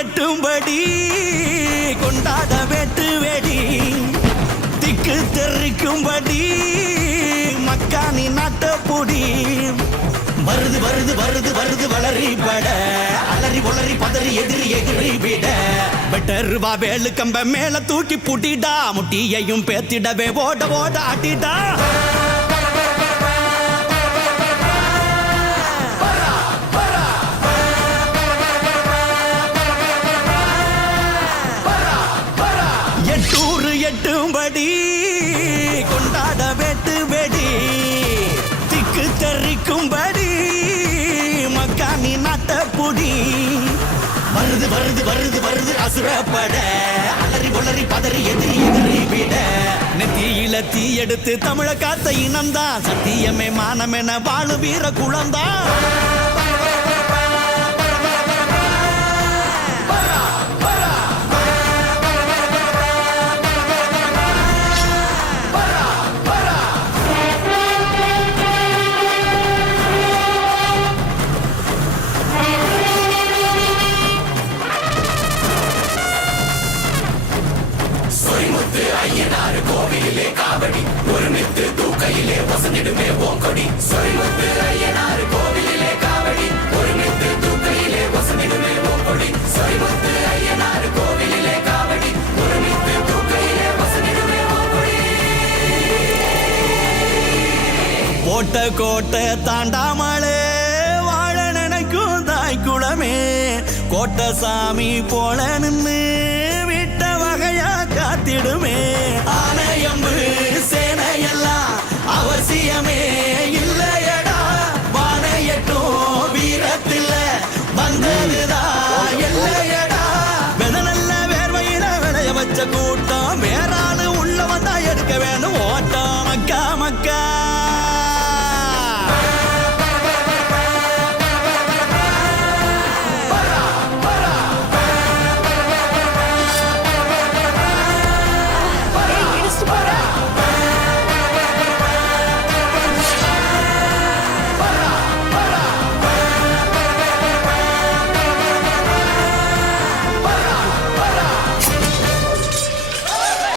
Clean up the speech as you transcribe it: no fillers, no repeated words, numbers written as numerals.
எட்டும்படி கொண்டாட வேட்டு வெடி திக்கு தெரிக்கும்படி மக்கானி நாட்ட பொடி வருது வருது வருது வருது வளரி பட அலறி ஒளரி பதறி எதிரி எதிரி விட பெட்டருவா வேலு கம்ப மேல தூக்கி புட்டிடா முட்டியையும் பேத்திடவே ஓட ஓட ஆட்டிடா எட்டும்படி கொண்டாட வேட்டு வெடி திக்கு தெரிக்கும்படி மக்கானி நாட்ட பொடி வருது வருது வருது வருது அசுரப்பட அலறி ஒளரி பதறி எதிரி எதிரி விட நெத்தியில தீ எடுத்து தமிழ காத்த இனம்தான் சத்தியமே மானமென வாழு வீர குளம்தான் கோவிலே காவடி ஒரு மித்து தூக்கையிலே வசந்திடுமே ஓங்கொடி சொரிமுத்து ஐயனார் கோவிலே காவடி ஒரு மித்து தூக்கையிலே வசந்திடுமே ஓங்கொடி சொரிமுத்து ஐயனார் கோவிலே காவடி ஒரு மித்து தூக்கையிலே வசந்திடுமே ஓங்கொடி கோட்டை கோட்டை தாண்டாமலே வாழ நினைக்கும் தாய் குளமே கோட்டை சாமி போல நின்று விட்ட வகையா காத்திடுமே ஆனையம்பு சேனையெல்லாம் அவசியமே